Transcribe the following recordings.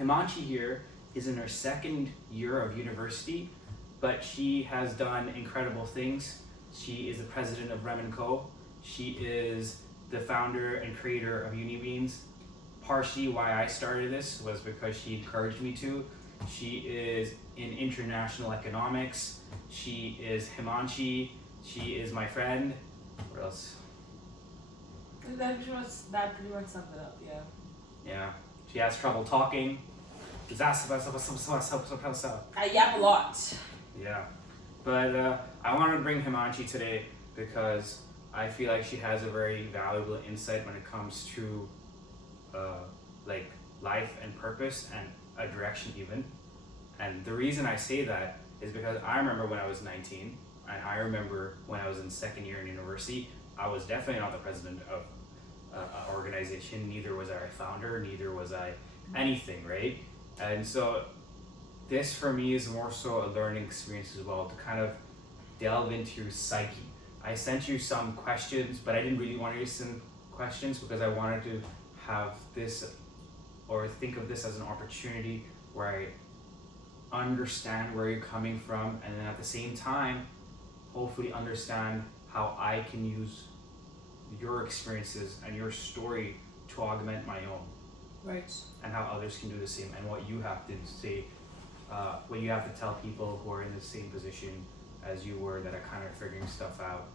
Himanshi here is in her second year of university, but she has done incredible things. She is the president of Rem & Co. She is the founder and creator of Unibeans. Partially why I started this was because she encouraged me to. She is in international economics. She is Himanshi. She is my friend. What else? That pretty much sums it up, yeah. Yeah. She has trouble talking. I yap a lot. Yeah. But I wanted to bring Himanshi today because I feel like she has a very valuable insight when it comes to like life and purpose and a direction even. And the reason I say that is because I remember when I was 19 and I remember when I was in second year in university, I was definitely not the president of an organization, neither was I a founder, neither was I anything, right? And so this for me is more so a learning experience as well, to kind of delve into your psyche. I sent you some questions, but I didn't really want you to send questions because I wanted to have this or think of this as an opportunity where I understand where you're coming from, and then at the same time hopefully understand how I can use your experiences and your story to augment my own. Right. And how others can do the same, and what you have to say, what you have to tell people who are in the same position as you were that are kind of figuring stuff out,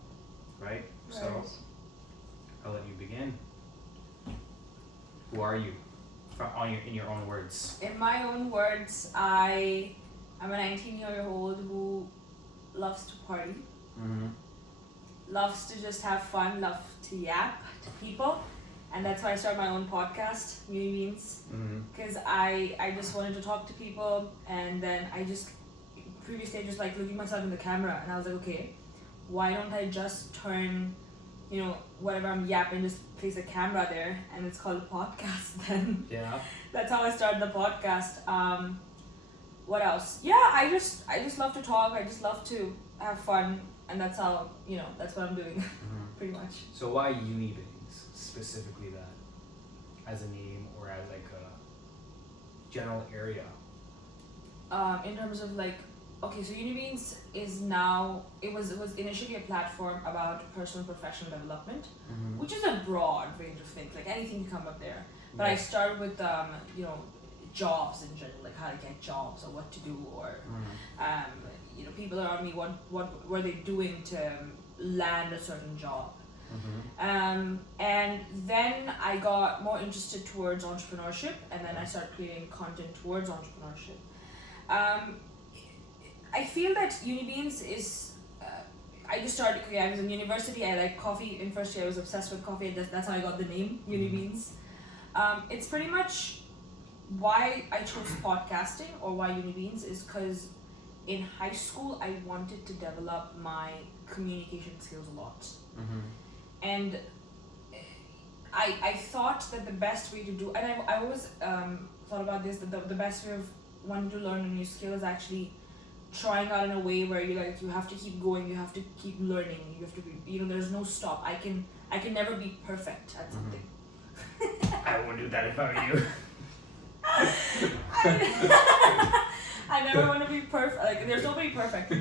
right? So I'll let you begin. Who are you? In your own words. In my own words, I'm a 19-year-old who loves to party, loves to just have fun, loves to yap to people, and that's why I started my own podcast, Unibeans, because I just wanted to talk to people, and then previously I just like looking myself in the camera, and I was like, okay, why don't I just turn, whatever I'm yapping, just place a camera there, and it's called a podcast then. Yeah. That's how I started the podcast. What else? Yeah, I just love to talk. I just love to have fun, and that's how, that's what I'm doing, pretty much. So why Unibeans, specifically that, as a name or as like a general area? In terms of like, okay, so Unibeans is now, it was initially a platform about personal and professional development, which is a broad range of things, like anything can come up there. But I started with, jobs in general, like how to get jobs or what to do, or, people around me, what were they doing to land a certain job. And then I got more interested towards entrepreneurship, and then I started creating content towards entrepreneurship. I feel that Unibeans is, I just started, I was in university, I like coffee. In first year I was obsessed with coffee, that's how I got the name, Unibeans. It's pretty much why I chose podcasting, or why Unibeans, is because in high school I wanted to develop my communication skills a lot. And I thought that the best way to do, and I always thought about this, that the best way of wanting to learn a new skill is actually trying out in a way where you have to keep going, you have to keep learning, you have to be, there's no stop. I can never be perfect at something. I won't do that if I were you. I never want to be perfect. Like, there's nobody perfect.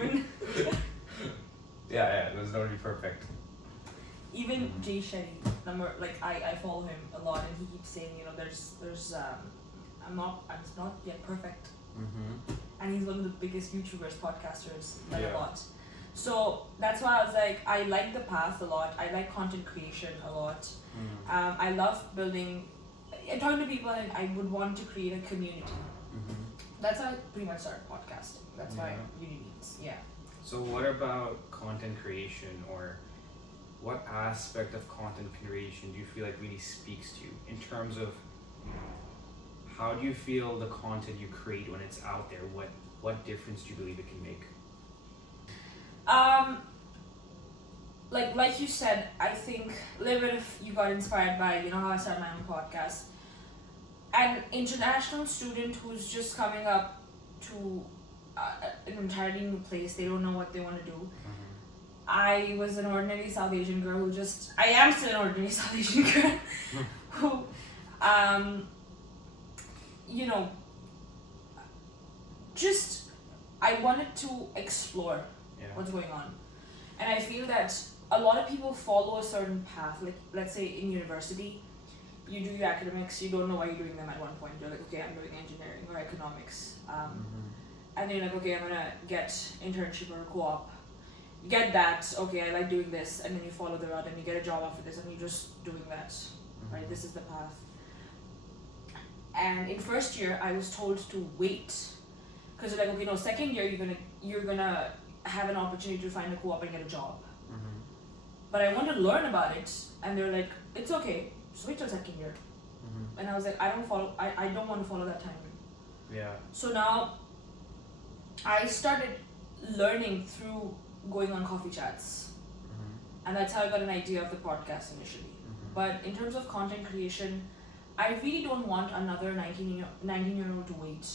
Yeah, there's nobody perfect. Even Jay Shetty, I follow him a lot, and he keeps saying, there's I'm not yet perfect. And he's one of the biggest YouTubers, podcasters, a lot. So that's why I was like, I like the path a lot. I like content creation a lot. I love building, talking to people, and I would want to create a community. That's how I pretty much started podcasting. That's why Unibeans, So what about content creation, or what aspect of content creation do you feel like really speaks to you in terms of how do you feel the content you create when it's out there? What difference do you believe it can make? Like you said, I think a little bit of you got inspired by, how I started my own podcast. An international student who's just coming up to an entirely new place, they don't know what they want to do. I was an ordinary South Asian girl I am still an ordinary South Asian girl who, just I wanted to explore Yeah. what's going on. And I feel that a lot of people follow a certain path. Like, let's say in university, you do your academics, you don't know why you're doing them at one point. You're like, okay, I'm doing engineering or economics. And then you're like, okay, I'm gonna get internship or co-op. You get that, okay, I like doing this, and then you follow the route and you get a job after this and you're just doing that, right? This is the path. And in first year, I was told to wait. Because they're like, okay, no, second year, you're gonna have an opportunity to find a co-op and get a job. But I want to learn about it, and they're like, it's okay, just wait till second year. And I was like, I don't want to follow that timing. Yeah. So now, I started learning through going on coffee chats. And that's how I got an idea of the podcast initially. But in terms of content creation, I really don't want another 19-year-old to wait.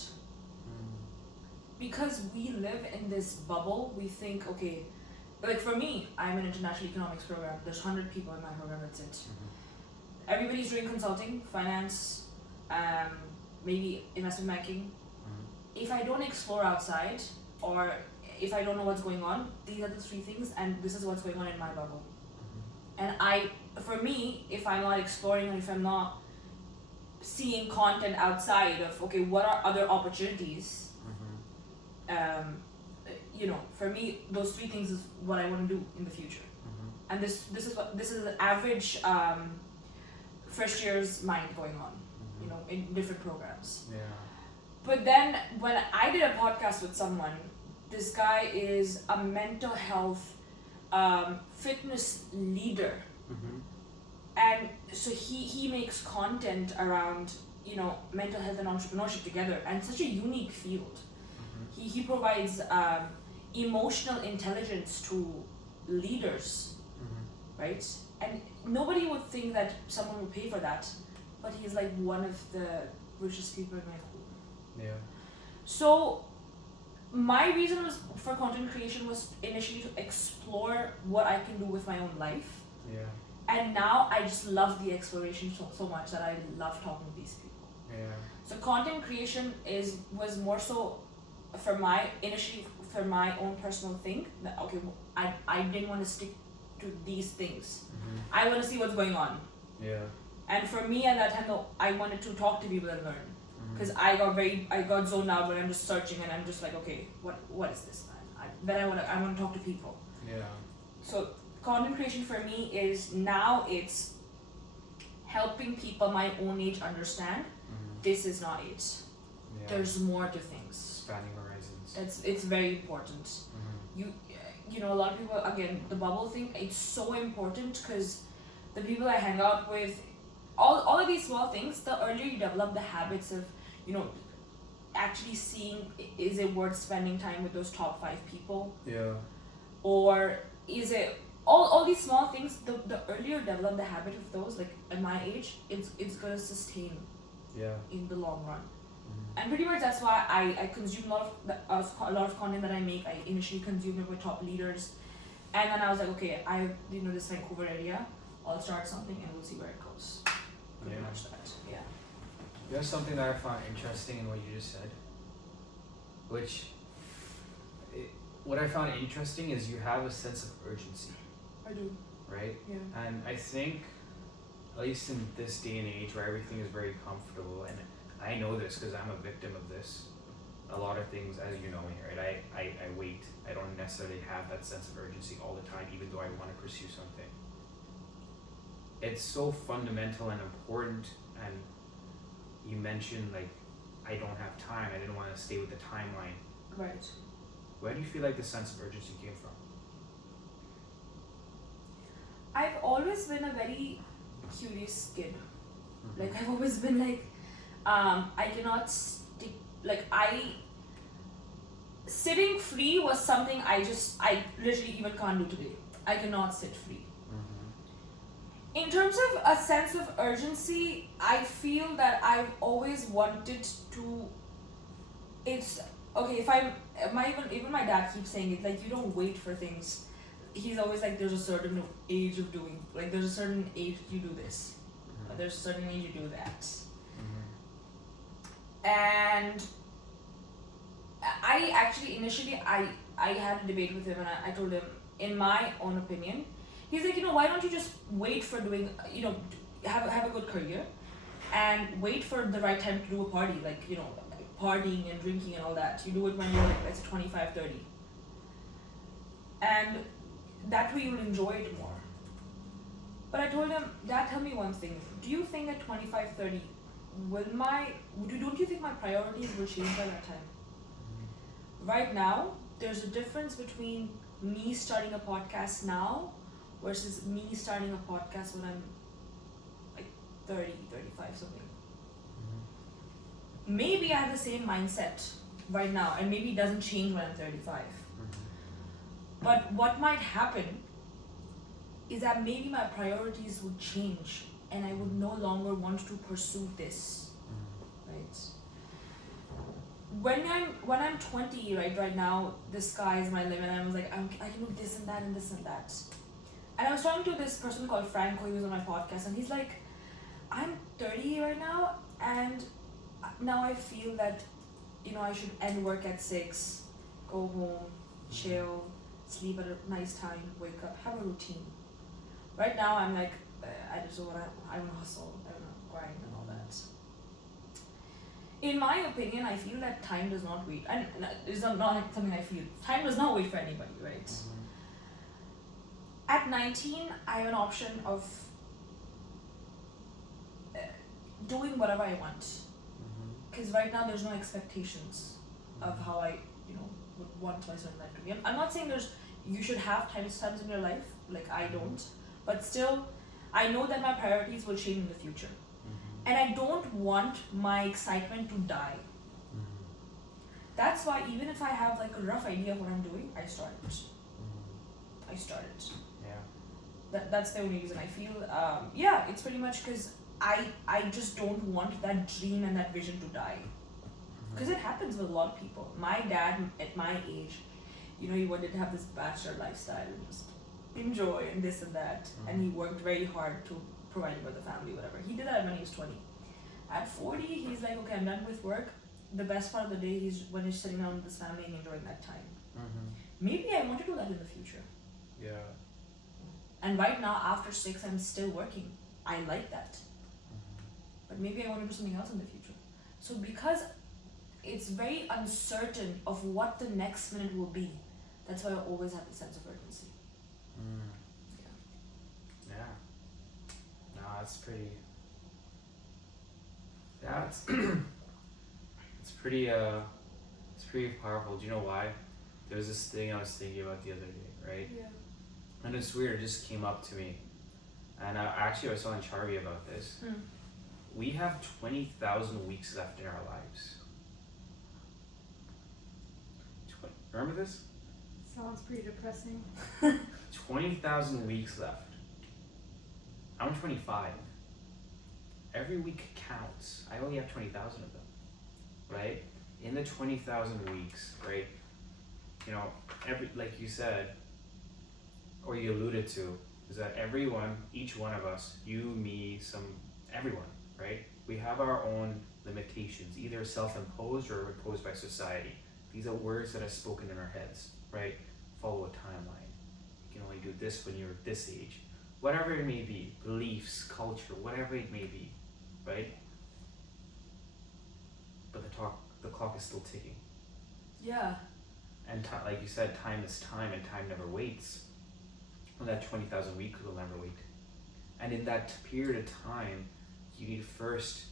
Because we live in this bubble, we think, okay, like for me, I'm an international economics program. There's 100 people in my program, that's it. Everybody's doing consulting, finance, maybe investment banking. If I don't explore outside, or if I don't know what's going on, these are the three things, and this is what's going on in my bubble. And for me, if I'm not exploring, or if I'm not seeing content outside of, okay, what are other opportunities? For me, those three things is what I want to do in the future. And this is the average first year's mind going on, in different programs. Yeah. But then when I did a podcast with someone, this guy is a mental health fitness leader. And so he makes content around, mental health and entrepreneurship together, and such a unique field. He provides emotional intelligence to leaders, right? And nobody would think that someone would pay for that, but he's like one of the richest people in my group. Yeah. So my reason for content creation was initially to explore what I can do with my own life. Yeah. And now I just love the exploration so much that I love talking to these people. Yeah. So content creation was more so initially for my own personal thing. That, okay, I didn't want to stick to these things. I want to see what's going on. Yeah. And for me at that time, though, I wanted to talk to people and learn. Because I got zoned out when I'm just searching and I'm just like, okay, what is this, man? Then I want to talk to people. Yeah. So content creation for me is now it's helping people my own age understand this is not it. Yeah. There's more to things. Expanding horizons. It's very important. A lot of people, again, the bubble thing, it's so important because the people I hang out with, all of these small things, the earlier you develop the habits of, actually seeing, is it worth spending time with those top 5 people? Yeah. Or is it, all these small things, the earlier you develop the habit of those, like at my age, it's going to sustain in the long run. And pretty much that's why I consume a lot of content that I make. I initially consumed it with top leaders, and then I was like, okay, this Vancouver area, I'll start something and we'll see where it goes. Pretty much that. Yeah. You know something that I found interesting in what you just said, what I found interesting is you have a sense of urgency. I do. Right? Yeah. And I think, at least in this day and age where everything is very comfortable, and I know this because I'm a victim of this. A lot of things, as you know me, right? I wait. I don't necessarily have that sense of urgency all the time, even though I want to pursue something. It's so fundamental and important, and you mentioned, like, I don't have time. I didn't want to stay with the timeline. Right. Where do you feel like the sense of urgency came from? I've always been a very curious kid. Like, I've always been like, I cannot stick, sitting free was something I literally even can't do today. I cannot sit free. In terms of a sense of urgency, I feel that I've always wanted to, it's, okay, even my dad keeps saying it, like, you don't wait for things. He's always like, there's a certain age of doing, like, there's a certain age you do this. There's a certain age you do that. And I actually initially I had a debate with him and I told him, in my own opinion, he's like, why don't you just wait for doing, have a good career and wait for the right time to do a party, like, partying and drinking and all that. You do it when you're like, let's say 25, 30. And that way you'll enjoy it more. But I told him, Dad, tell me one thing. Do you think at 25, 30, don't you think my priorities will change by that time? Right now, there's a difference between me starting a podcast now versus me starting a podcast when I'm like 30, 35, something. Maybe I have the same mindset right now, and maybe it doesn't change when I'm 35. But what might happen is that maybe my priorities would change and I would no longer want to pursue this, right? When I'm 20, right now, the sky is my limit. I was like, I can do this and that and this and that. And I was talking to this person called Franco, he was on my podcast, and he's like, I'm 30 right now, and now I feel that, I should end work at 6, go home, chill, sleep at a nice time, wake up, have a routine. Right now, I'm like, I just want to hustle, I want to grind and all that. In my opinion, I feel that time does not wait. And it's not something I feel. Time does not wait for anybody, right? At 19, I have an option of doing whatever I want. Because right now, there's no expectations of how I, would want my certain life to be. I'm not saying you should have times in your life, like I don't. But still, I know that my priorities will change in the future. And I don't want my excitement to die. That's why even if I have like a rough idea of what I'm doing, I start it. I start it. Yeah. That's the only reason I feel, it's pretty much because I just don't want that dream and that vision to die. Because it happens with a lot of people. My dad, at my age, he wanted to have this bachelor lifestyle and just enjoy and this and that. And he worked very hard to provide for the family, whatever. He did that when he was 20. At 40, he's like, okay, I'm done with work. The best part of the day is when he's sitting down with his family and enjoying that time. Maybe I want to do that in the future. Yeah. And right now, after 6, I'm still working. I like that. But maybe I want to do something else in the future. So because it's very uncertain of what the next minute will be, that's why I always have the sense of urgency. Yeah. No, that's pretty. Yeah, it's pretty powerful. Do you know why? There was this thing I was thinking about the other day, right? Yeah. And it's weird. It just came up to me, and I was telling Charvi about this. We have 20,000 weeks left in our lives. Remember this? Sounds pretty depressing. 20,000 weeks left. I'm 25. Every week counts. I only have 20,000 of them, right? In the 20,000 weeks, right? Like you said, or you alluded to, is that each one of us, you, me, everyone, right? We have our own limitations, either self-imposed or imposed by society. These are words that are spoken in our heads, right? Follow a timeline. You can only do this when you're this age. Whatever it may be, beliefs, culture, whatever it may be, right? But the clock is still ticking. Yeah. And like you said, time is time, and time never waits. Well, that 20,000 weeks will never wait. And in that period of time, you need to first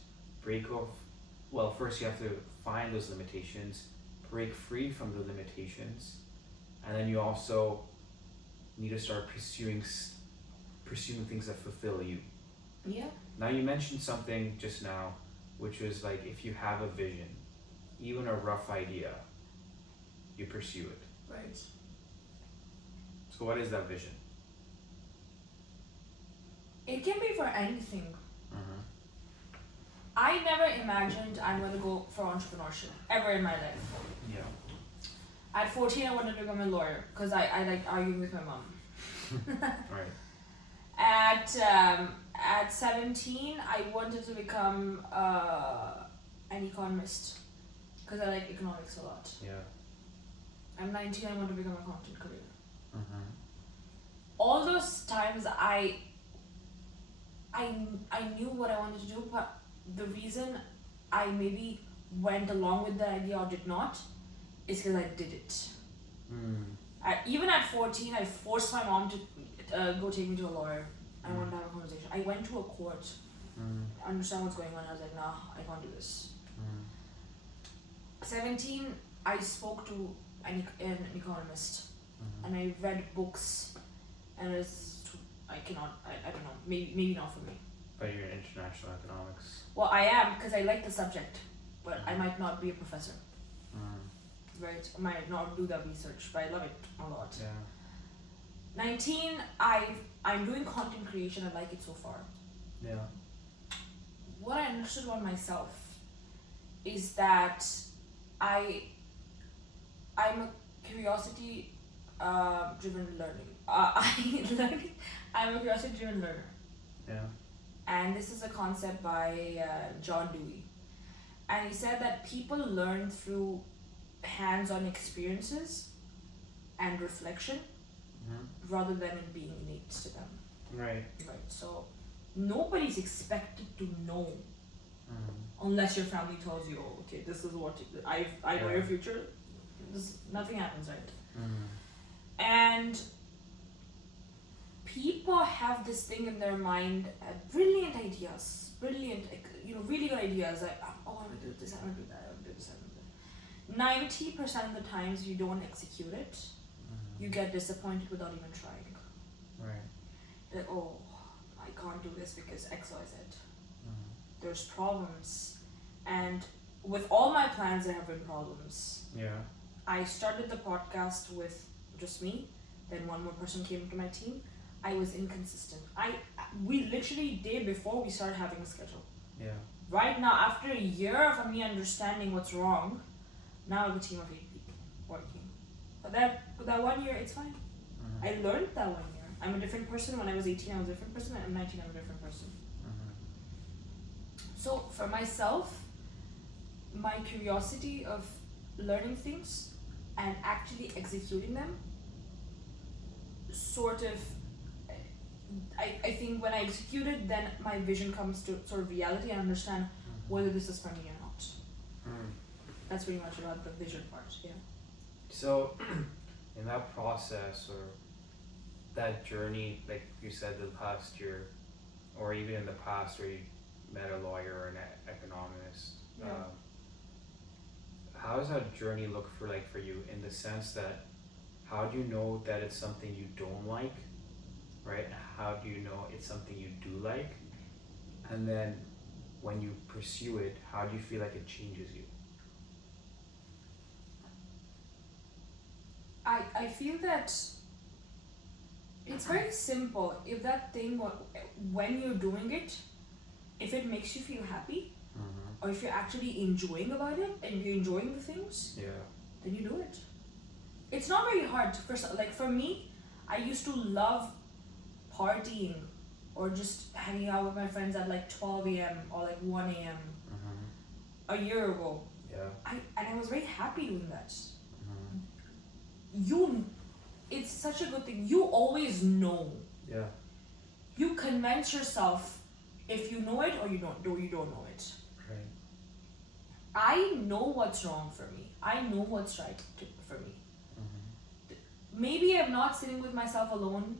first you have to find those limitations, break free from the limitations, and then you also need to start pursuing things that fulfill you. Yeah. Now you mentioned something just now, which was like, if you have a vision, even a rough idea, you pursue it. Right. So what is that vision? It can be for anything. I never imagined I'm going to go for entrepreneurship ever in my life. Yeah. At 14, I wanted to become a lawyer because I liked arguing with my mom. Right. At 17, I wanted to become an economist because I like economics a lot. Yeah. I'm 19, I want to become a content creator. Mm-hmm. All those times I knew what I wanted to do, but the reason I maybe went along with the idea or did not is because I did it. Even at 14, I forced my mom to go take me to a lawyer. I wanted to have a conversation. I went to a court, understand what's going on. I was like, nah, I can't do this. 17, I spoke to an economist, and I read books, and I cannot, I don't know, maybe not for me. But you're in international economics. Well, I am because I like the subject, but I might not be a professor. Right, I might not do that research, but I love it a lot. Yeah. 19, I'm doing content creation. I like it so far. Yeah. What I understood about myself is that I'm a curiosity driven learning. I'm a curiosity driven learner. Yeah. And this is a concept by John Dewey. And he said that people learn through hands-on experiences and reflection rather than it being innate to them. Right. Right. So nobody's expected to know unless your family tells you, oh, okay, this is what I know your future. Nothing happens, right? And people have this thing in their mind, brilliant ideas, really good ideas. Like, oh, I'm gonna do this, I'm gonna do that, I'm gonna do this, I'm gonna do that. 90% of the times you don't execute it, you get disappointed without even trying. Right. Like, oh, I can't do this because X, Y, Z. There's problems, and with all my plans, there have been problems. Yeah. I started the podcast with just me, then one more person came into my team. I was inconsistent. We literally day before we started having a schedule. Yeah. Right now, after a year of me understanding what's wrong, now I have a team of 8 people working. But that 1 year, it's fine. I learned that 1 year. I'm a different person. When I was 18, I was a different person. At 19, I'm a different person. So for myself, my curiosity of learning things and actually executing them sort of, I think when I execute it, then my vision comes to sort of reality and understand whether this is for me or not. That's pretty much about the vision part, yeah. So, in that process or that journey, like you said, the past year, or even in the past where you met a lawyer or an economist, how does that journey look for you in the sense that how do you know that it's something you don't like, right? How do you know it's something you do like? And then when you pursue it, how do you feel like it changes you? I feel that it's very simple. If that thing, when you're doing it, if it makes you feel happy, or if you're actually enjoying about it and you're enjoying the things, then you do it. It's not very hard. For me, I used to love partying or just hanging out with my friends at 12 a.m. or 1 a.m. A year ago. Yeah. I was very happy doing that. It's such a good thing. You always know. Yeah. You convince yourself if you know it or you don't know it. Right. I know what's wrong for me. I know what's right for me. Maybe I'm not sitting with myself alone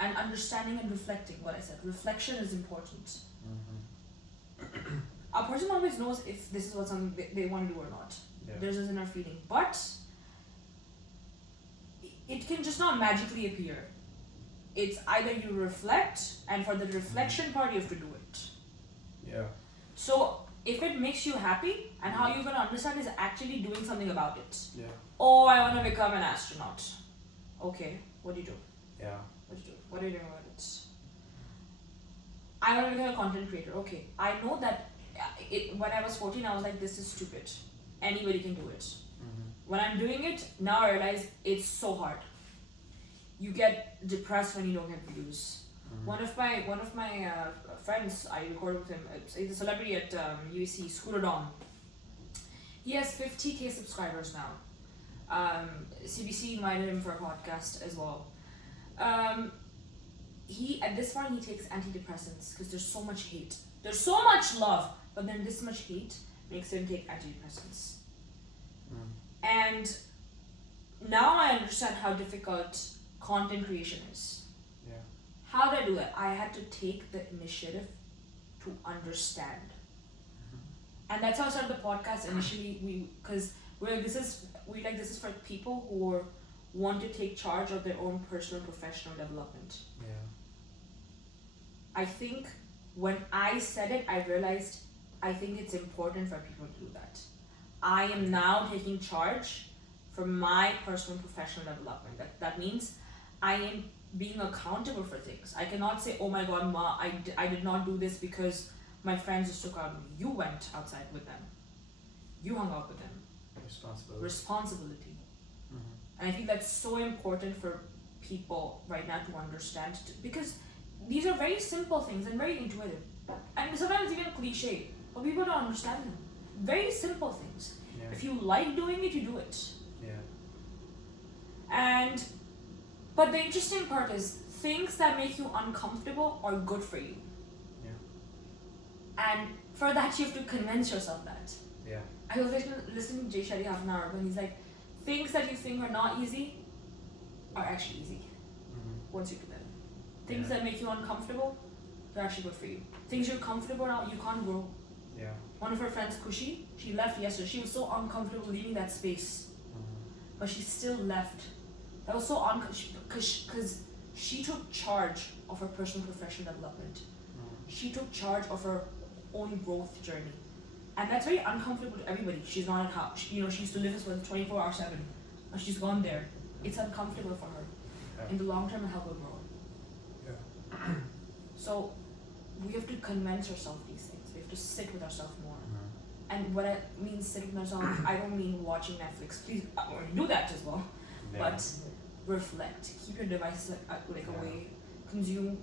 and understanding and reflecting what I said. Reflection is important. A person always knows if this is what something they want to do or not. Yeah. There's this inner feeling. But it can just not magically appear. It's either you reflect, and for the reflection part, you have to do it. Yeah. So if it makes you happy, and how you're going to understand is actually doing something about it. Yeah. Oh, I want to become an astronaut. Okay, what do you do? Yeah. What do you do? What are you doing about it? I want to become a content creator. Okay, I know that when I was 14, I was like, this is stupid. Anybody can do it. When I'm doing it, now I realize it's so hard. You get depressed when you don't get views. One of my friends, I recorded with him. He's a celebrity at UEC, Scooter Dawn. He has 50,000 subscribers now. CBC invited him for a podcast as well. He at this point he takes antidepressants because there's so much hate. There's so much love, but then this much hate makes him take antidepressants. And now I understand how difficult content creation is. Yeah. How did I do it? I had to take the initiative to understand. And that's how I started the podcast initially. This is for people who want to take charge of their own personal and professional development. Yeah. I think when I said it, I realized I think it's important for people to do that. I am now taking charge for my personal and professional development. That means I am being accountable for things. I cannot say, oh my god, Ma, I did not do this because my friends just took out on me. You went outside with them. You hung out with them. Responsibility. And I think that's so important for people right now to understand because these are very simple things and very intuitive. And sometimes even cliche, but people don't understand them. Very simple things. Yeah. If you like doing it, you do it. Yeah. But the interesting part is things that make you uncomfortable are good for you. Yeah. And for that you have to convince yourself that. Yeah. I was listening to Jay Shetty half an hour when he's like, things that you think are not easy are actually easy once you do them. Things that make you uncomfortable, they're actually good for you. Things you're comfortable now, you can't grow. Yeah. One of her friends, Kushi, she left yesterday. She was so uncomfortable leaving that space, but she still left. That was so because she took charge of her personal professional development. She took charge of her own growth journey, and that's very uncomfortable to everybody. She's not at house. She used to live this with 24/7. Now she's gone there. It's uncomfortable for her. Yeah. In the long term, it'll help her grow. Yeah. So we have to convince ourselves these things. We have to sit with ourselves more. And what I mean sit with ourselves, I don't mean watching Netflix. Please do that as well. Yeah. But reflect. Keep your devices away. Consume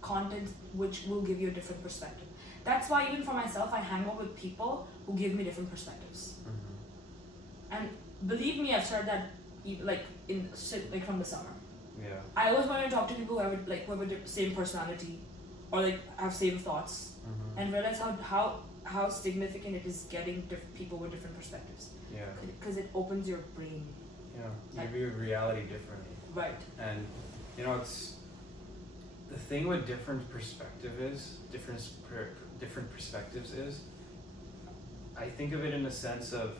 content which will give you a different perspective. That's why even for myself, I hang out with people who give me different perspectives. And believe me, I've started that from the summer. Yeah. I always want to talk to people who have the same personality or have same thoughts, and realize how significant it is getting people with different perspectives. Yeah. Because it opens your brain. Yeah. You view reality differently. Right. And it's the thing with different perspectives is I think of it in the sense of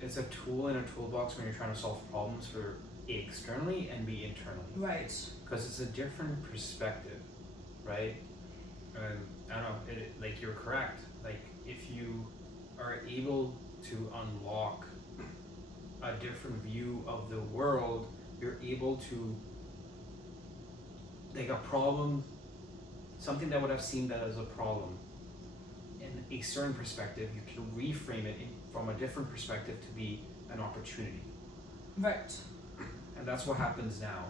it's a tool in a toolbox when you're trying to solve problems for A externally and B internally. Right. Because it's a different perspective, right? And I don't know, you're correct. Like if you are able to unlock a different view of the world, you're able to a problem, something that would have seemed that as a problem in a certain perspective, you can reframe it from a different perspective to be an opportunity. Right. And that's what happens now,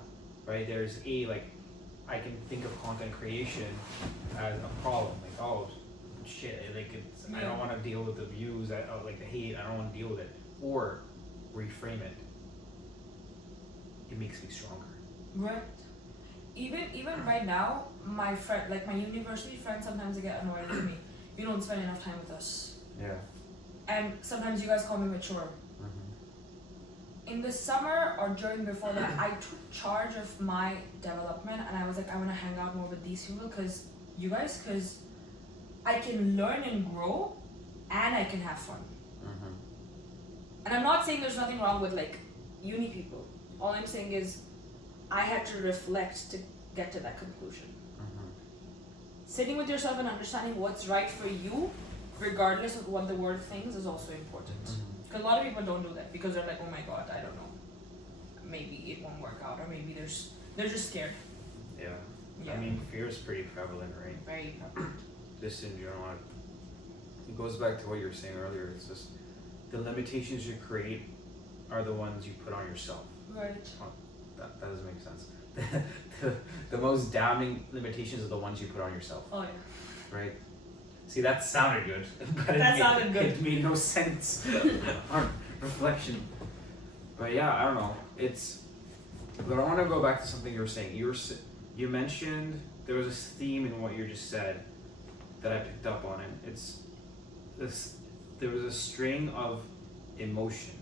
right? There's I can think of content creation as a problem, oh shit, I don't want to deal with the views, the hate, I don't want to deal with it, or reframe it. It makes me stronger. Right. Even right now, my friend, my university friends, sometimes they get annoyed with me. You don't spend enough time with us. Yeah. And sometimes you guys call me mature. In the summer or before that, I took charge of my development and I was like, I want to hang out more with these people because I can learn and grow and I can have fun. And I'm not saying there's nothing wrong with uni people. All I'm saying is I had to reflect to get to that conclusion. Sitting with yourself and understanding what's right for you, regardless of what the world thinks, is also important. Because a lot of people don't do that because they're like, oh my god, I don't know, maybe it won't work out, or maybe they're just scared. Yeah. Yeah. I mean, fear is pretty prevalent, right? Very prevalent. Just in general. It goes back to what you were saying earlier. It's just the limitations you create are the ones you put on yourself. Right. Oh, that doesn't make sense. the most damning limitations are the ones you put on yourself. Oh yeah. Right? See, that sounded good. But That sounded good. It made no sense on reflection. But yeah, I don't know. But I want to go back to something you were saying. You mentioned there was this theme in what you just said that I picked up on, and it's this. There was a string of emotion.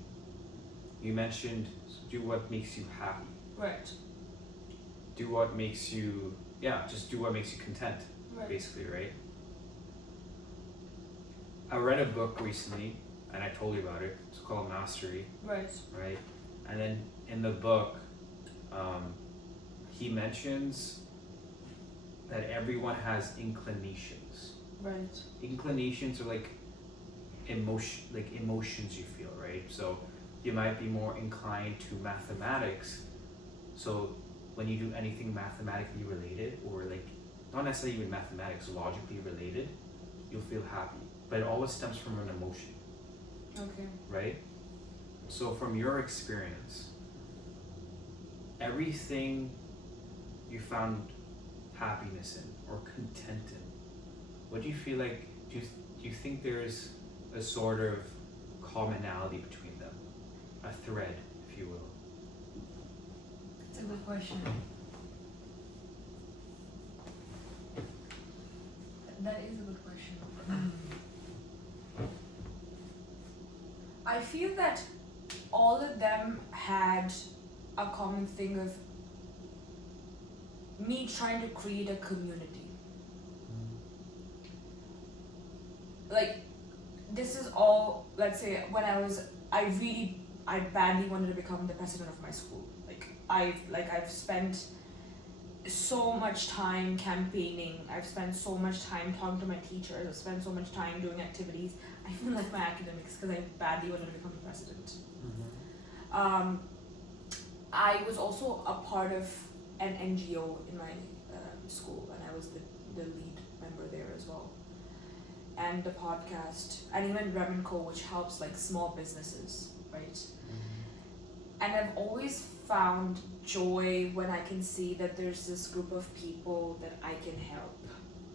You mentioned do what makes you happy. Right. Do what makes you just do what makes you content. Right. Basically, right? I read a book recently, and I told you about it. It's called Mastery. Right. Right? And then in the book, he mentions that everyone has inclinations. Right. Inclinations are like emotions you feel, right? So you might be more inclined to mathematics. So when you do anything mathematically related, or like not necessarily even mathematics, logically related, you'll feel happy. But it always stems from an emotion. Okay. Right? So from your experience, everything you found happiness in or content in, what do you feel like, do you think there's a sort of commonality between them? A thread, if you will? That's a good question. That is a good question. I feel that all of them had a common thing of me trying to create a community. Like, this is all, let's say, when I badly wanted to become the president of my school. I've spent so much time campaigning. I've spent so much time talking to my teachers. I've spent so much time doing activities. I even left my academics because I badly wanted to become the president. I was also a part of an NGO in my school, and I was the lead member there as well. And the podcast, and even Rem & Co, which helps like small businesses, right? And I've always found joy when I can see that there's this group of people that I can help,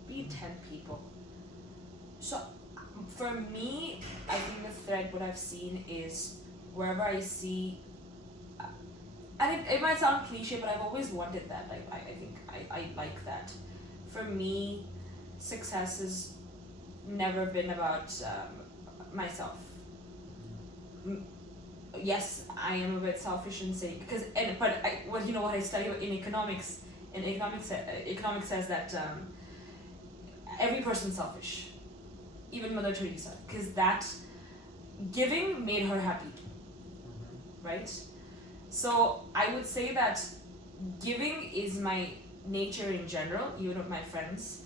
be it 10 people. So for me, I think the thread what I've seen is wherever I see, and it might sound cliche, but I've always wanted that. I think I like that. For me, success has never been about myself. Yes, I am a bit selfish in saying what I study in economics. In economics says that every person's selfish, even Mother Teresa, because that giving made her happy, right? So I would say that giving is my nature in general, even with my friends,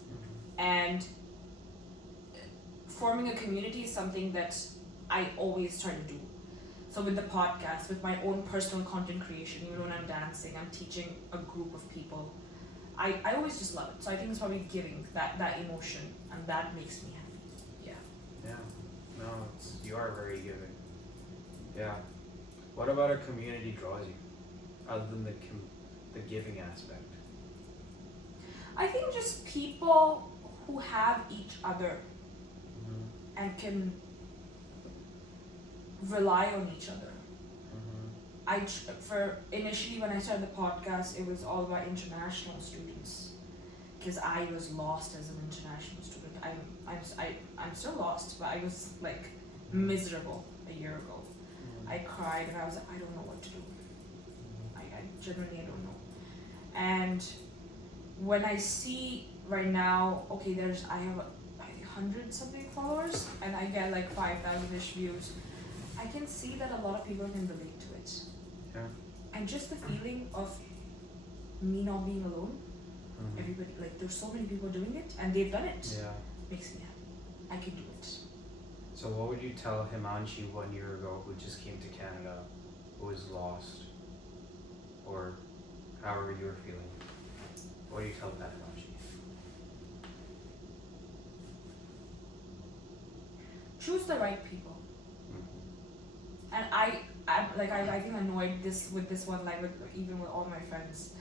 and forming a community is something that I always try to do. So with the podcast, with my own personal content creation, even when I'm dancing, I'm teaching a group of people. I always just love it. So I think it's probably giving that emotion, and that makes me happy. Yeah. No, you are very giving. Yeah. What about a community draws you, other than the giving aspect? I think just people who have each other and can rely on each other. For initially when I started the podcast, it was all about international students, because I was lost as an international student. I'm still lost, but I was like miserable a year ago. I cried and I was like, I don't know what to do. I genuinely don't know. And when I see right now, okay, I have 100 something followers and I get like 5,000-ish views, I can see that a lot of people can relate to it. Yeah. And just the feeling of me not being alone, everybody, like there's so many people doing it and they've done it, makes me happy. I can do it. So what would you tell Himanshi 1 year ago who just came to Canada, who was lost, or however you were feeling? What do you tell that Himanshi? Choose the right people. And I'm getting annoyed with this one, like even with all my friends.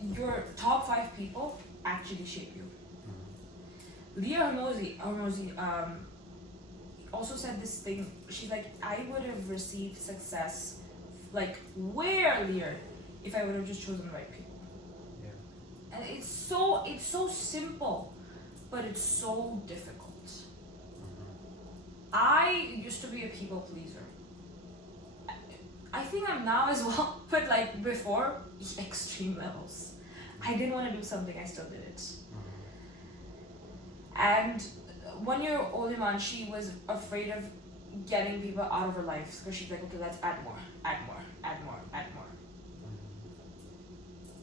Your top 5 people actually shape you. Leah Hormozy also said this thing. She's like, I would have received success like way earlier if I would have just chosen the right people. Yeah. And it's so simple, but it's so difficult. I used to be a people pleaser. I think I'm now as well, but like before, extreme levels. I didn't want to do something, I still did it. And 1 year old Himanshi was afraid of getting people out of her life because she's like, okay, let's add more, add more, add more, add more.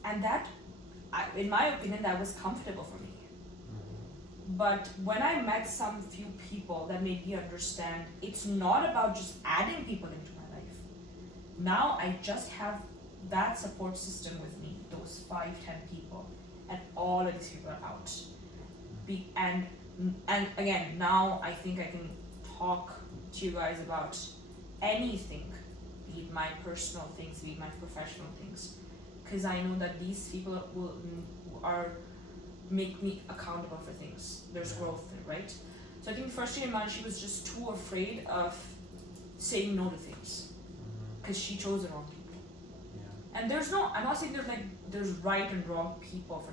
And that, in my opinion, that was comfortable for me. But when I met some few people that made me understand it's not about just adding people into my life. Now I just have that support system with me, those 5-10 people, and all of these people are out. And again, now I think I can talk to you guys about anything, be it my personal things, be it my professional things, because I know that these people are make me accountable for things. There's growth there, right? So I think first year Himanshi was just too afraid of saying no to things because she chose the wrong people. Yeah. And I'm not saying there's right and wrong people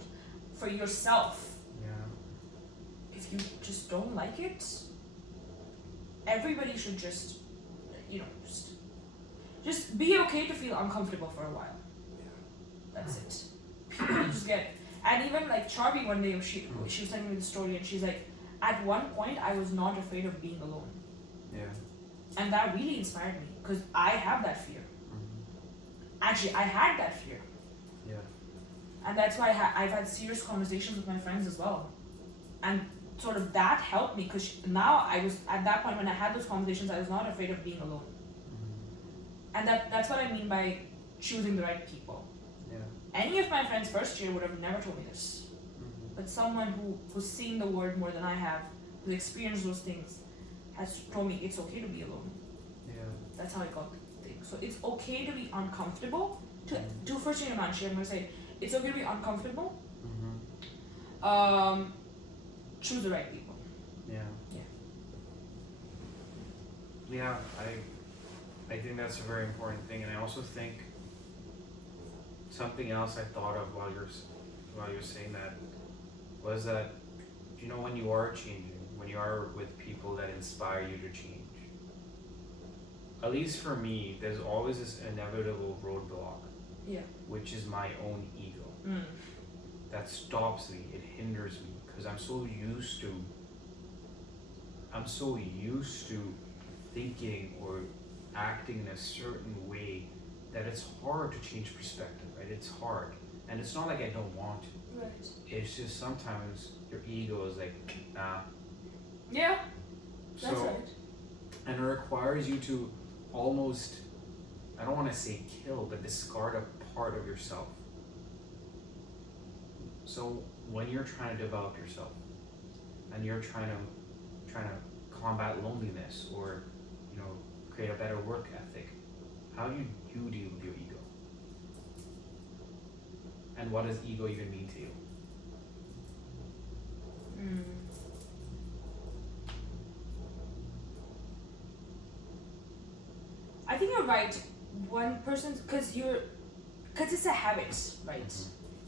for yourself. Yeah. If you just don't like it, everybody should just be okay to feel uncomfortable for a while. That's it. People just get. And even like Charby one day, she was telling me the story, and she's like, at one point I was not afraid of being alone. Yeah. And that really inspired me because I have that fear. Actually, I had that fear. Yeah. And that's why I've had serious conversations with my friends as well. And sort of that helped me because now I was, at that point when I had those conversations, I was not afraid of being alone. And that's what I mean by choosing the right people. Yeah. Any of my friends first year would have never told me this. But someone who's seen the world more than I have, who's experienced those things, has told me it's okay to be alone. Yeah. That's how I got the thing. So it's okay to be uncomfortable. To first year Himanshi, I'm gonna say it's okay to be uncomfortable. Choose the right people. Yeah. Yeah. Yeah, I think that's a very important thing, and I also think something else I thought of while you're saying that was that, you know, when you are changing, when you are with people that inspire you to change, at least for me, there's always this inevitable roadblock, which is my own ego. That stops me, it hinders me, because I'm so used to thinking or acting in a certain way that it's hard to change perspective, right? It's hard. And it's not like I don't want to. Right. It's just sometimes your ego is like, nah. Yeah. That's right. And it requires you to almost, I don't want to say kill, but discard a part of yourself. So when you're trying to develop yourself and you're trying to combat loneliness or, you know, create a better work ethic, how do you deal with your ego? And what does ego even mean to you? I think you're right. One person's because it's a habit, right?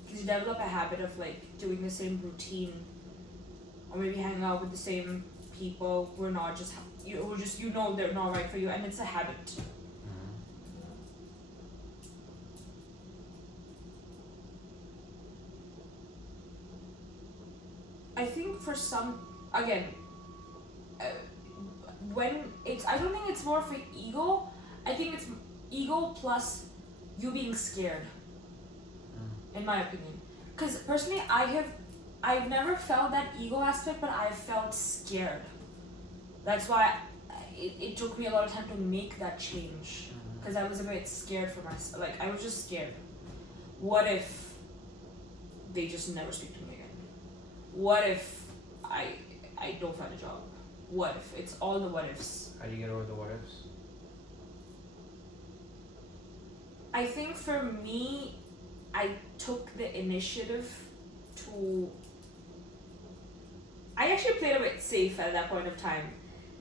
Because you develop a habit of like doing the same routine, or maybe hanging out with the same people who are not just you know they're not right for you, and it's a habit. I think for some, again, when it's, I don't think it's more for ego. I think it's ego plus you being scared, in my opinion. Because personally, I've never felt that ego aspect, but I've felt scared. That's why it took me a lot of time to make that change. Because I was a bit scared for myself. Like, I was just scared. What if they just never speak to me again? What if I don't find a job? What if? It's all the what ifs. How do you get over the what ifs? I think for me, I took the initiative to. I actually played a bit safe at that point of time,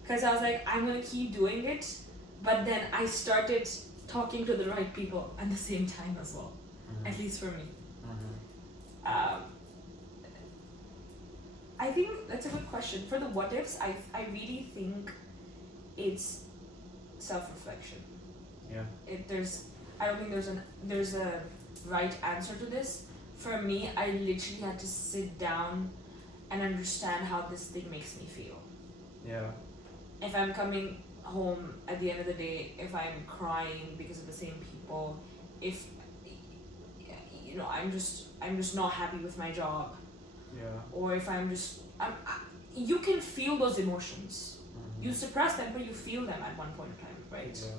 because I was like, I'm gonna keep doing it, but then I started talking to the right people at the same time as well. Mm-hmm. At least for me. Mm-hmm. I think that's a good question. For the what ifs, I really think it's self-reflection. Yeah. I don't think there's a right answer to this. For me, I literally had to sit down and understand how this thing makes me feel. Yeah. If I'm coming home at the end of the day, if I'm crying because of the same people, if I'm just not happy with my job, Yeah. or if you can feel those emotions. Mm-hmm. You suppress them, but you feel them at one point in time, right? Yeah.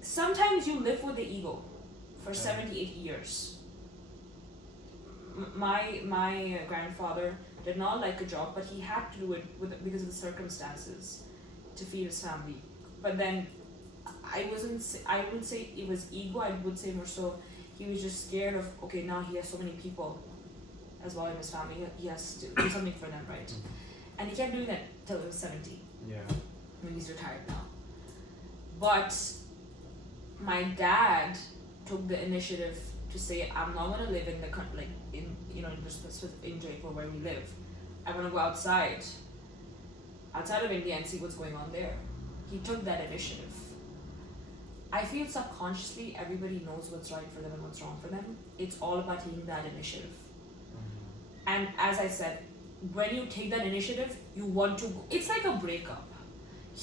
Sometimes you live with the ego for Yeah. 78 years. My grandfather did not like a job, but he had to do it because of the circumstances to feed his family. But then I wouldn't say it was ego. I would say more so he was just scared of, okay, now he has so many people as well in his family. He has to do something for them, right? Mm-hmm. And he kept doing that till he was 70. Yeah. I mean, he's retired now. But my dad took the initiative to say, I'm not gonna live in the country, in Jaipur where we live. I wanna go outside of India and see what's going on there. He took that initiative. I feel subconsciously everybody knows what's right for them and what's wrong for them. It's all about taking that initiative. Mm-hmm. And as I said, when you take that initiative, you want to go. It's like a breakup.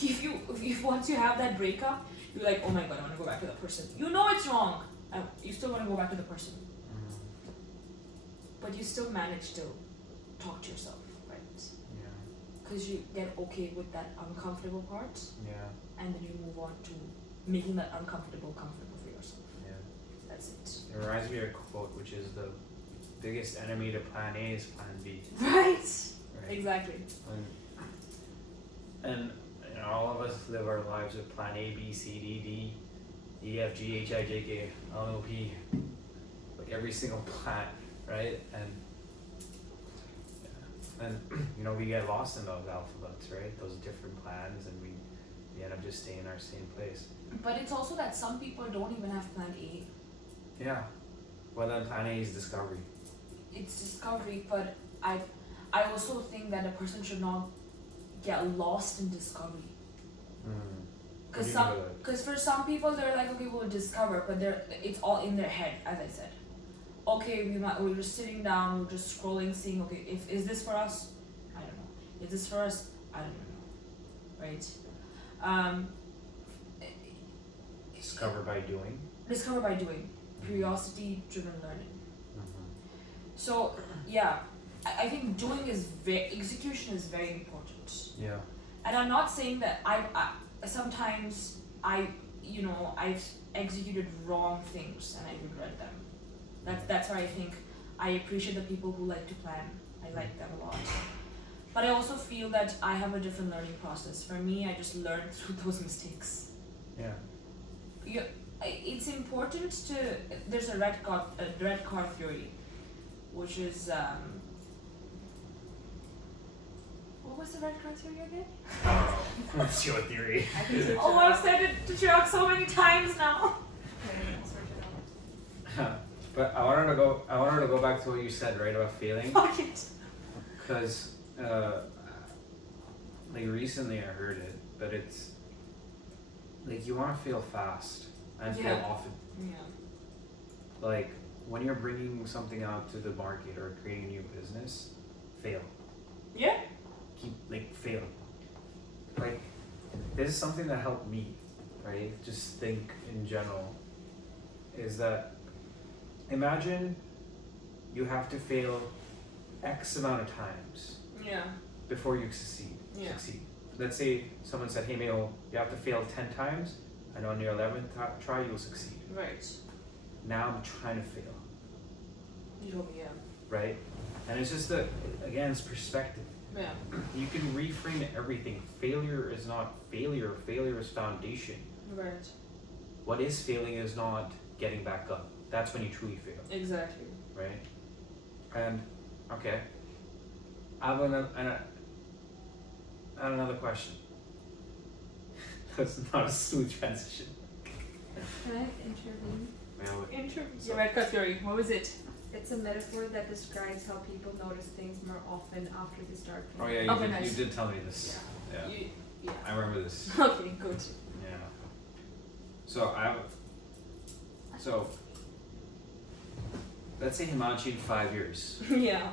If once you have that breakup, you're like, oh my god, I want to go back to the person. You know it's wrong. You still want to go back to the person. Mm-hmm. But you still manage to talk to yourself, right? Yeah. Because you get okay with that uncomfortable part, Yeah. and then you move on to making that uncomfortable comfortable for yourself. Yeah. That's it. It reminds me of a quote, which is the biggest enemy to plan A is plan B. Right. Right. Exactly. And all of us live our lives with plan A, B, C, D, D, E, F, G, H, I, J, K, L, M, O, P. Like every single plan, right? And we get lost in those alphabets, right? Those different plans, and we end up just staying in our same place. But it's also that some people don't even have plan A. Yeah. Well, then plan A is discovery. It's discovery, but I also think that a person should not get lost in discovery. Because for some people they're like, okay, we'll discover, but it's all in their head, as I said. Okay, we're just sitting down, we're just scrolling, seeing, okay, is this for us? I don't know. Is this for us? I don't know. Right? Discover by doing. Discover by doing. Curiosity-driven learning. Mm-hmm. So yeah, I think execution is very important. Yeah. And I'm not saying that sometimes I've executed wrong things and I regret them. That's why I think I appreciate the people who like to plan. I like them a lot. But I also feel that I have a different learning process. For me, I just learn through those mistakes. Yeah. It's important to. There's a red card theory, which is what was the red card theory again? What's your theory? I can search Oh, it I've up. said it to Chirag so many times now. Okay, I'll search it up. But I wanted to go back to what you said, right, about failing. Fuck it. Because, like recently I heard it, but it's like you want to fail fast and fail Yeah. often. Yeah. Like when you're bringing something out to the market or creating a new business, fail. Yeah. Keep failing. Like this is something that helped me, right? Just think in general. Is that imagine you have to fail X amount of times Yeah. before you succeed. Yeah. Let's say someone said, hey Mayo, you have to fail 10 times and on your 11th try you'll succeed. Right. Now I'm trying to fail, You told me, yeah. right? And it's just again, it's perspective. Yeah. You can reframe everything. Failure is not failure. Failure is foundation. Right. What is failing is not getting back up. That's when you truly fail, Exactly. right? And okay, I have another question. That's not a smooth transition. Can I intervene? Yeah, right, Kasturi, what was it? It's a metaphor that describes how people notice things more often after they start Oh playing. yeah, Okay, you nice. did tell me this. Yeah. Yeah. I remember this. Okay, good. Yeah. So let's say Himanshi in 5 years. Yeah.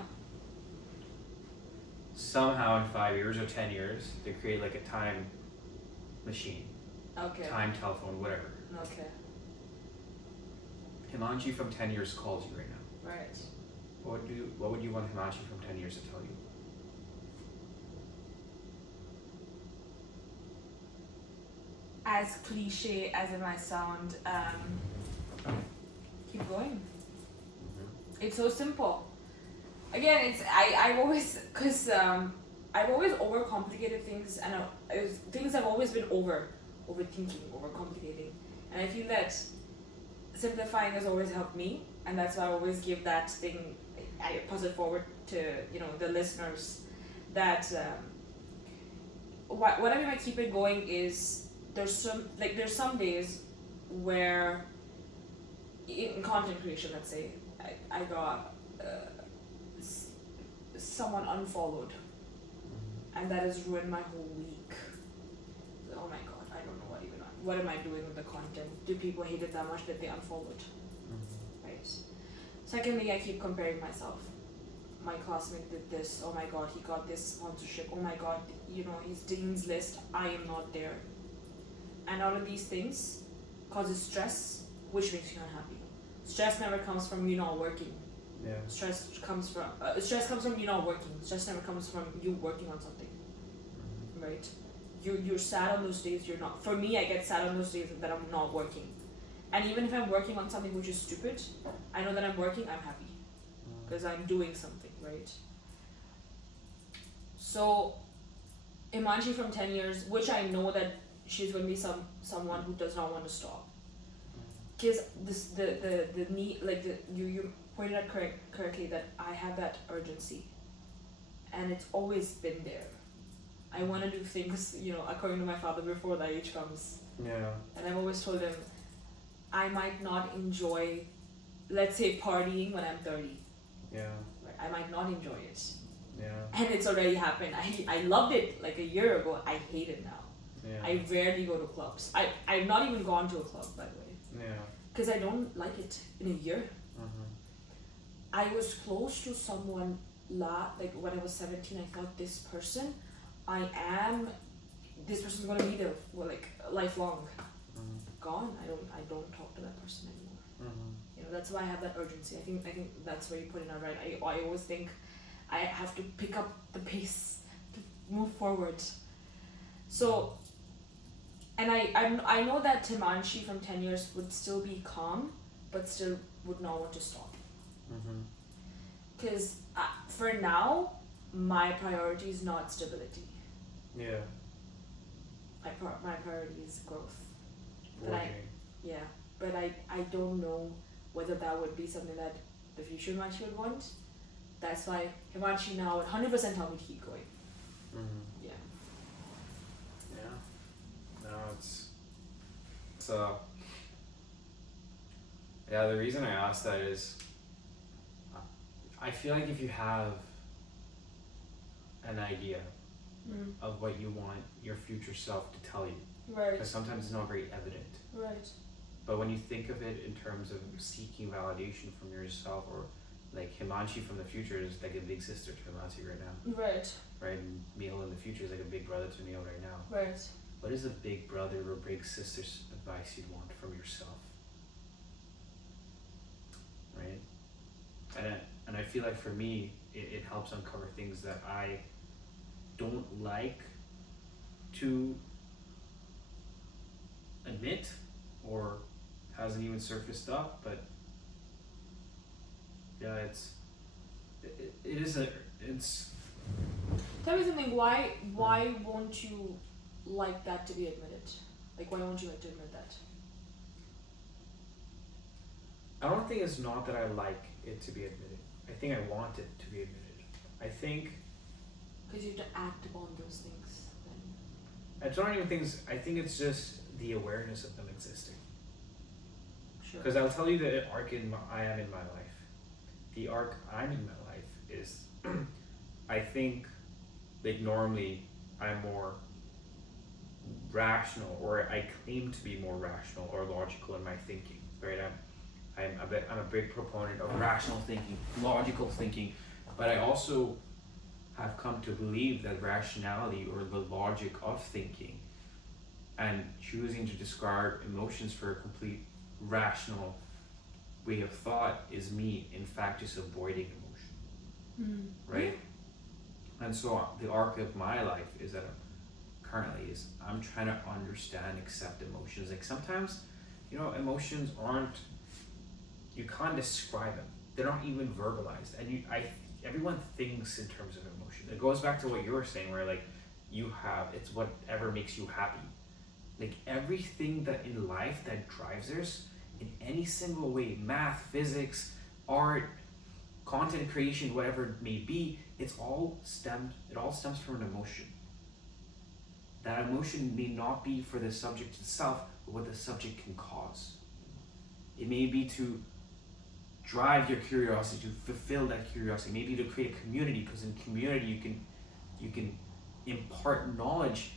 Somehow in 5 years or 10 years, they create like a time machine, Okay. time telephone, whatever. Okay. Himanshi from 10 years calls you right now. Right. What would you want Himanshi from 10 years to tell you? As cliche as it might sound, keep going. It's so simple. Again, I've always I've always overcomplicated things, and things have always been overthinking, overcomplicating, and I feel that simplifying has always helped me, and that's why I always give that thing. I pass it forward to the listeners that what I mean by keep it going is there's some days where in content creation, let's say, I got someone unfollowed, and that has ruined my whole week. Oh my god, I don't know what am I doing with the content? Do people hate it that much that they unfollowed? Right. Secondly, I keep comparing myself. My classmate did this. Oh my god, he got this sponsorship. Oh my god, his dean's list. I am not there. And all of these things causes stress, which makes you unhappy. Stress never comes from you not working. Yeah. Stress comes from you not working. Stress never comes from you working on something. Right? You're sad on those days you're not. For me, I get sad on those days that I'm not working. And even if I'm working on something which is stupid, I know that I'm working, I'm happy. Because I'm doing something, right? So, Himanshi from 10 years, which I know that she's going to be someone who does not want to stop. Because the need, like you pointed out correctly that I have that urgency. And it's always been there. I want to do things, according to my father before that age comes. Yeah. And I've always told him, I might not enjoy, let's say, partying when I'm 30. Yeah. Right? I might not enjoy it. Yeah. And it's already happened. I loved it like a year ago. I hate it now. Yeah. I rarely go to clubs. I've not even gone to a club, by the way. Yeah. Because I don't like it in a year. I was close to someone like when I was 17. I thought this person's going to be there for like lifelong. Gone. I don't talk to that person anymore. That's why I have that urgency. I think that's where you put it out right. I always think I have to pick up the pace to move forward. So, and I know that Himanshi from 10 years would still be calm, but still would not want to stop. Because for now, my priority is not stability. Yeah. My priority is growth. Working. But I don't know whether that would be something that the future Himanshi would want. That's why Himanshi now would 100% tell me to keep going. Yeah. Yeah. No, it's the reason I asked that is I feel like if you have an idea of what you want your future self to tell you, Right. because sometimes it's not very evident. Right. But when you think of it in terms of seeking validation from yourself, or like Himanshi from the future is like a big sister to Himanshi right now, Right. right? And Mihal in the future is like a big brother to Mihal right now. Right. What is a big brother or big sister's advice you'd want from yourself? Right? And I feel like for me, it helps uncover things that I don't like to admit or hasn't even surfaced up, but yeah, it's Tell me something. Why won't you like that to be admitted? Like, why won't you like to admit that? I don't think it's not that I like it to be admitted. I think I want it to be admitted. I think Because you have to act upon those things. Then. I don't even think I think it's just the awareness of them existing. Sure. Because I'll tell you the arc I am in my life. The arc I'm in my life is, I think, like normally I'm more rational, or I claim to be more rational or logical in my thinking. Right? I'm a big proponent of rational thinking, logical thinking, but I also have come to believe that rationality, or the logic of thinking and choosing to discard emotions for a complete rational way of thought, is me in fact just avoiding emotion. Right? And so the arc of my life is that I'm trying to understand, accept emotions. Like sometimes, emotions aren't, you can't describe them. They're not even verbalized. And everyone thinks in terms of emotion. It goes back to what you were saying, where like it's whatever makes you happy. Like everything that in life that drives us in any single way, math, physics, art, content creation, whatever it may be, it all stems from an emotion. That emotion may not be for the subject itself, but what the subject can cause. It may be to drive your curiosity, to fulfill that curiosity, maybe to create a community, because in community you can impart knowledge,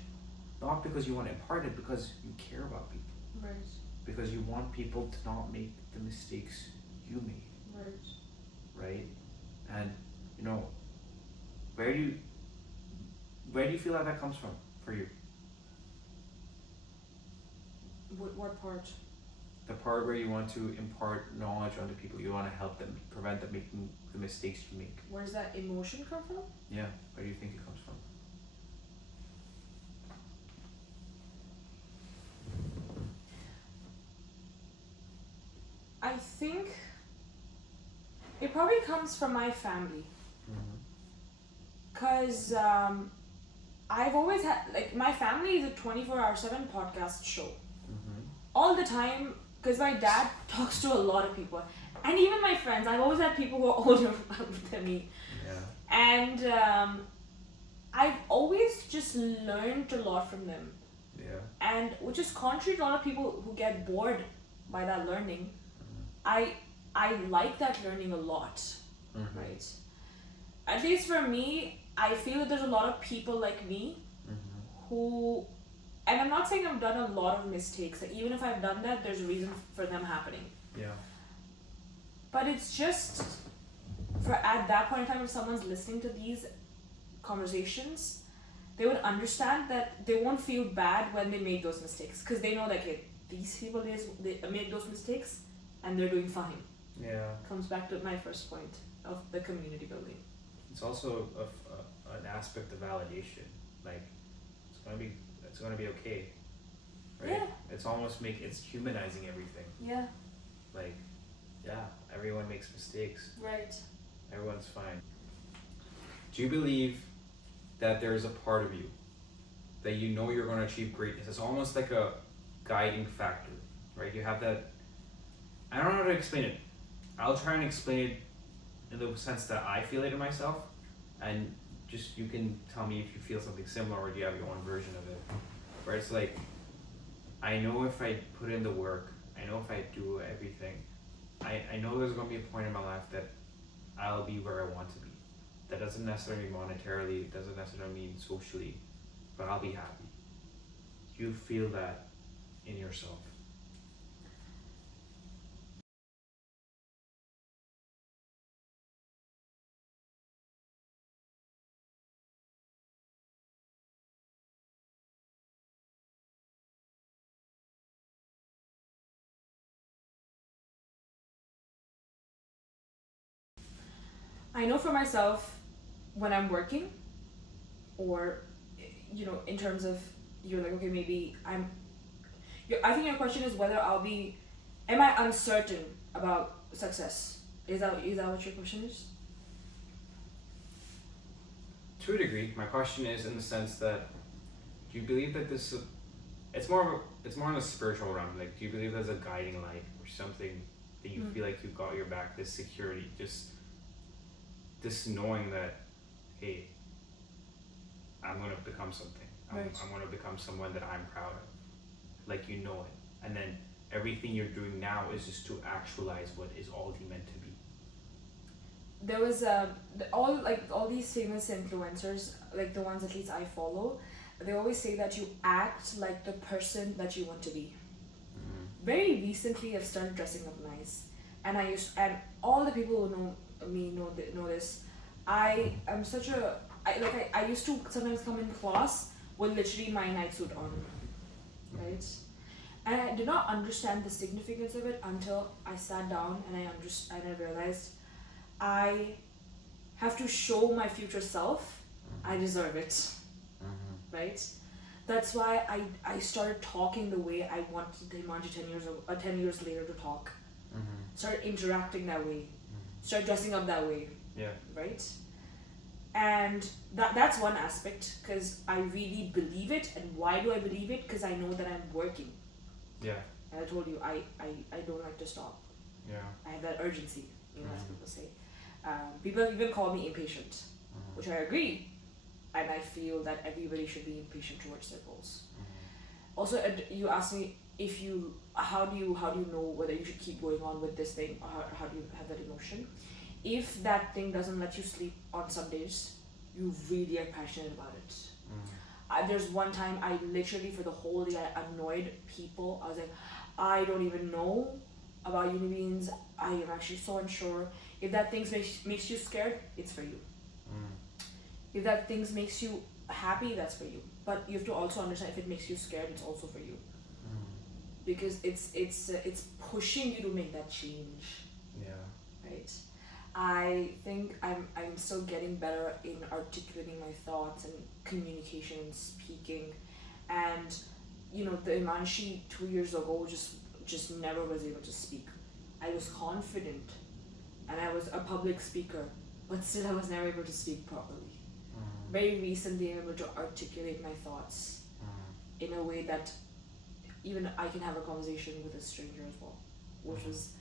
not because you want to impart it, because you care about people. Right. Because you want people to not make the mistakes you made. Right. Right? And where do you feel like that comes from for you? What part? The part where you want to impart knowledge onto people, you want to help them, prevent them making the mistakes you make. Where does that emotion come from? Yeah, where do you think it comes from? I think it probably comes from my family. Because I've always had, like, my family is a 24/7 podcast show. All the time, because my dad talks to a lot of people. And even my friends, I've always had people who are older than me. Yeah. And I've always just learned a lot from them. Yeah. And which is contrary to a lot of people who get bored by that learning. I like that learning a lot, right? At least for me, I feel that there's a lot of people like me who, and I'm not saying I've done a lot of mistakes. Like, even if I've done that, there's a reason for them happening. Yeah. But it's just, at that point in time, if someone's listening to these conversations, they would understand that they won't feel bad when they made those mistakes, because they know that, okay, these people, they made those mistakes and they're doing fine. Yeah. Comes back to my first point of the community building. It's also an aspect of validation. Like, it's gonna be okay, right? Yeah. It's humanizing everything. Yeah. Like, yeah, everyone makes mistakes. Right. Everyone's fine. Do you believe that there's a part of you that you're going to achieve greatness? It's almost like a guiding factor, right? You have that. I don't know how to explain it. I'll try and explain it in the sense that I feel it in myself, and just you can tell me if you feel something similar, or do you have your own version of it, where it's like, I know if I put in the work, I know if I do everything, I know there's going to be a point in my life that I'll be where I want to be. That doesn't necessarily mean monetarily, it doesn't necessarily mean socially, but I'll be happy. Do you feel that in yourself? I know for myself, when I'm working, or, in terms of, you're like, okay, maybe I think your question is whether am I uncertain about success? Is that what your question is? To a degree, my question is in the sense that, do you believe that it's more in a spiritual realm. Like, do you believe there's a guiding light or something that you feel like you've got your back, this security, just this knowing that, hey, I'm gonna become something. Right. I want to become someone that I'm proud of, like you know it, and then everything you're doing now is just to actualize what is already meant to be. There was all these famous influencers, like the ones at least I follow, they always say that you act like the person that you want to be. Very recently, I've started dressing up nice, and and all the people who know me know this. I am such a I used to sometimes come in class with literally my night suit on, right? And I did not understand the significance of it until I sat down and I realized I have to show my future self I deserve it, right? That's why I started talking the way I wanted Himanshi 10 years later to talk. Started interacting that way. Started dressing up that way. Yeah. Right? And that's one aspect, because I really believe it. And why do I believe it? Because I know that I'm working. Yeah. And I told you, I don't like to stop. Yeah. I have that urgency, as people say. People even call me impatient, which I agree. And I feel that everybody should be impatient towards their goals. Also, you asked me how do you know whether you should keep going on with this thing, or how do you have that emotion? If that thing doesn't let you sleep on some days, you really are passionate about it. There's one time I literally for the whole day I annoyed people. I was like, I don't even know about uni beans. I am actually so unsure. If that thing makes you scared, it's for you. If that thing makes you happy, that's for you. But you have to also understand if it makes you scared, it's also for you. Because it's pushing you to make that change. Yeah. Right. I think I'm still getting better in articulating my thoughts and communication and speaking, and the Himanshi 2 years ago just never was able to speak. I was confident, and I was a public speaker, but still I was never able to speak properly. Very recently, I'm able to articulate my thoughts in a way that even I can have a conversation with a stranger as well, which was,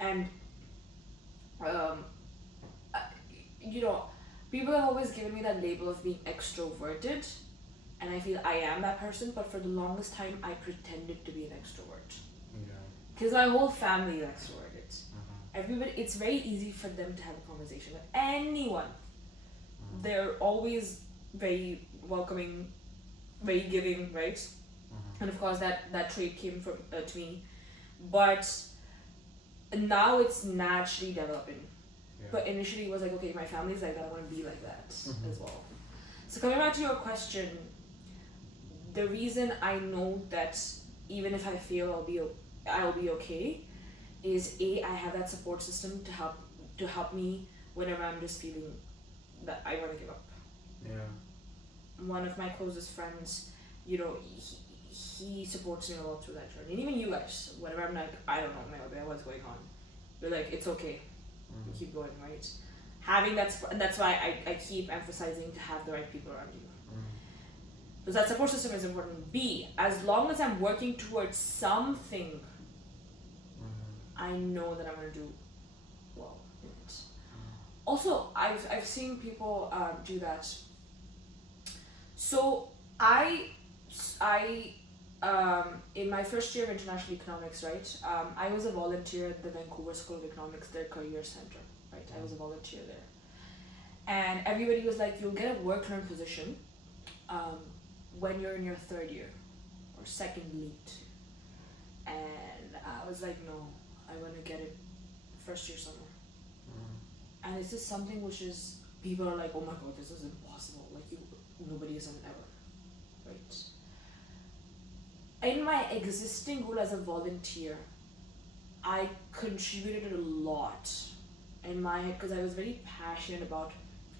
and people have always given me that label of being extroverted, and I feel I am that person, but for the longest time I pretended to be an extrovert. Because my whole family is extroverted. Everybody, it's very easy for them to have a conversation with anyone. They're always very welcoming, very giving, right? And of course that trait came from to me, but now it's naturally developing. But initially it was like, okay, my family's like that, I want to be like that as well. So coming back to your question, the reason I know that even if I fail I'll be okay is I have that support system to help me whenever I'm just feeling that I want to give up. Yeah. One of my closest friends, he supports me a lot through that journey. And even you guys, whenever I'm like, I don't know what's going on, you're like, it's okay. You keep going, right? Having that's why I keep emphasizing to have the right people around you. Because that support system is important. B, as long as I'm working towards something, I know that I'm going to do well in it. Also, I've seen people do that. So I in my first year of international economics, right? I was a volunteer at the Vancouver School of Economics, their career center, right? I was a volunteer there, and everybody was like, "You'll get a work-learn position when you're in your third year or second lead," and I was like, "No, I want to get it first year somewhere." And it's just something which is people are like, "Oh my god, this is impossible! Like nobody has done it ever," right? In my existing role as a volunteer, I contributed a lot in my head because I was very passionate about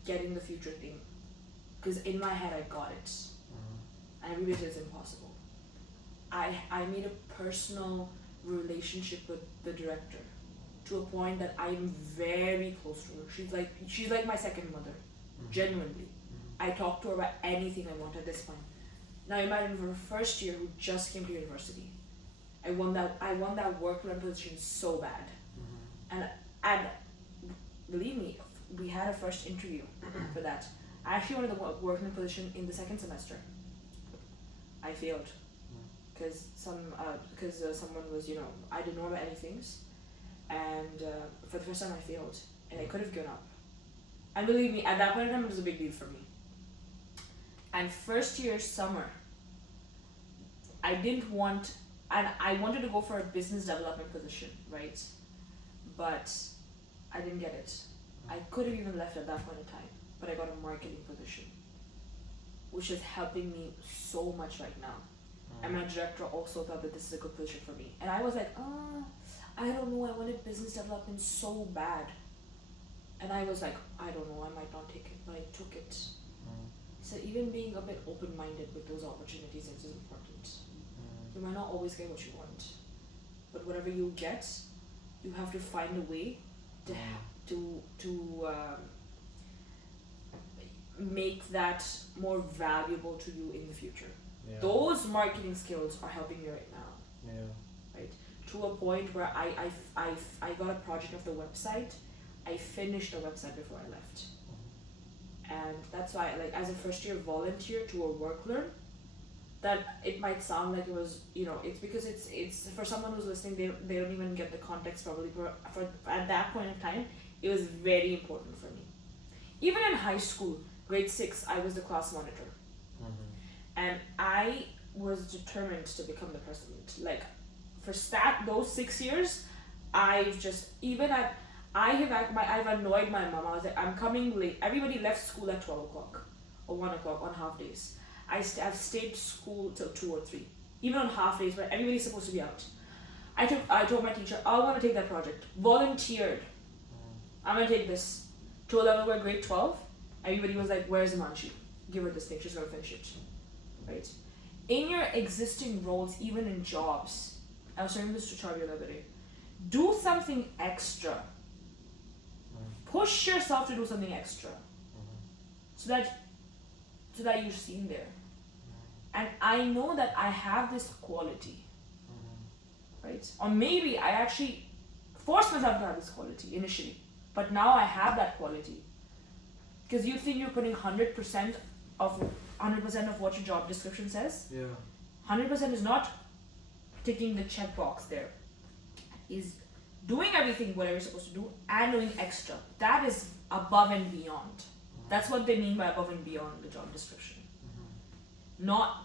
getting the future thing. Because in my head, I got it. And everybody says it's impossible. I made a personal relationship with the director to a point that I'm very close to her. She's like my second mother, genuinely. I talk to her about anything I want at this point. Now imagine for a first year who just came to university. I won that work-learn position so bad. And believe me, we had a first interview for that. I actually wanted the work-learn position in the second semester. I failed. Because someone was, I didn't know about any things. And for the first time I failed. And I could have given up. And believe me, at that point in time, it was a big deal for me. And first year summer, I wanted to go for a business development position, right? But I didn't get it. I could have even left at that point in time, but I got a marketing position, which is helping me so much right now. And my director also thought that this is a good position for me. And I was like, I don't know, I wanted business development so bad. And I was like, I don't know, I might not take it, but I took it. So even being a bit open-minded with those opportunities is important. You might not always get what you want, but whatever you get, you have to find a way to make that more valuable to you in the future. Yeah. Those marketing skills are helping me right now. Yeah. Right, to a point where I got a project of the website. I finished the website before I left. And that's why, like, as a first year volunteer to a work learn, that it might sound like it was, it's because it's for someone who's listening, they don't even get the context probably for at that point in time, it was very important for me. Even in high school, grade 6, I was the class monitor. And I was determined to become the president. Like, for those 6 years, I've annoyed my mom. I was like, I'm coming late. Everybody left school at 12 o'clock or 1 o'clock on half days. I've stayed school till 2 or 3, even on half days where everybody's supposed to be out. I told my teacher, I want to take that project. Volunteered. I'm going to take this. To a level where grade 12, everybody was like, where's Himanshi? Give her this thing, she's going to finish it. Right? In your existing roles, even in jobs, I was saying this to Charlie the other day, do something extra. Push yourself to do something extra. So that you're seen there. And I know that I have this quality. Right? Or maybe I actually forced myself to have this quality initially. But now I have that quality. Because you think you're putting 100% of what your job description says. Yeah. 100% is not ticking the checkbox there. Is doing everything whatever you're supposed to do and doing extra. That is above and beyond. That's what they mean by above and beyond the job description. Not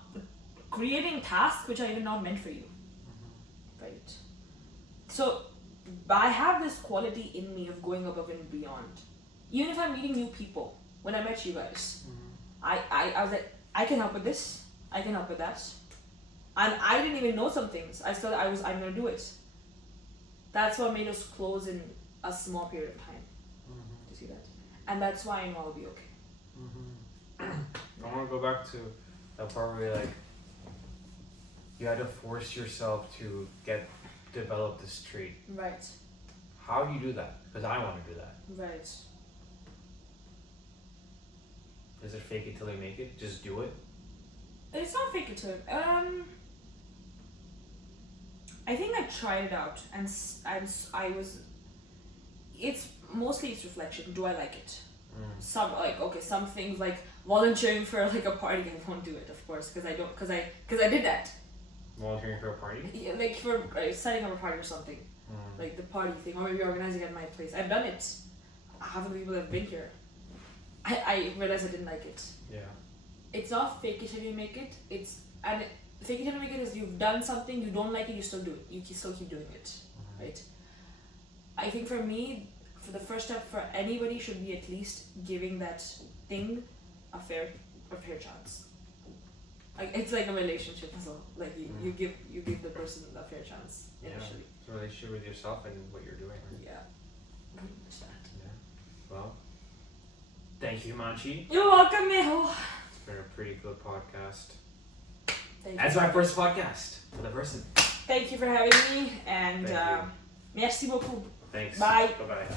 creating tasks which are even not meant for you. Right? So I have this quality in me of going above and beyond. Even if I'm meeting new people, when I met you guys, I was like, I can help with this, I can help with that. And I didn't even know some things. I'm gonna do it. That's what made us close in a small period of time. You see that? And that's why I know I'll be okay. I want to go back to that part where you had to force yourself to develop this trait. Right. How do you do that? Because I want to do that. Right. Is it fake it till you make it? Just do it? It's not fake it till I think I tried it out and I was. It's reflection. Do I like it? Some things like volunteering for like a party, I won't do it, of course, because I did that. Volunteering for a party? Yeah, like for setting up a party or something, like the party thing, or maybe organizing at my place. I've done it. Half of the people have been here. I realized I didn't like it. Yeah. It's not fake it till you make it. Fake it till you make it is you've done something, you don't like it, you still do it. You still keep doing it, right? I think for me, for the first step for anybody should be at least giving that thing a fair chance. Like it's like a relationship as well. Like you give the person a fair chance initially. It's a relationship with yourself and what you're doing. Right? Yeah. Understand. Yeah. Well, thank you, Himanshi. You're welcome, Mehul. It's been a pretty good podcast. Thank That's you. my first podcast for the person. Thank you for having me, and Thank you. merci beaucoup. Thanks. Bye. Bye-bye.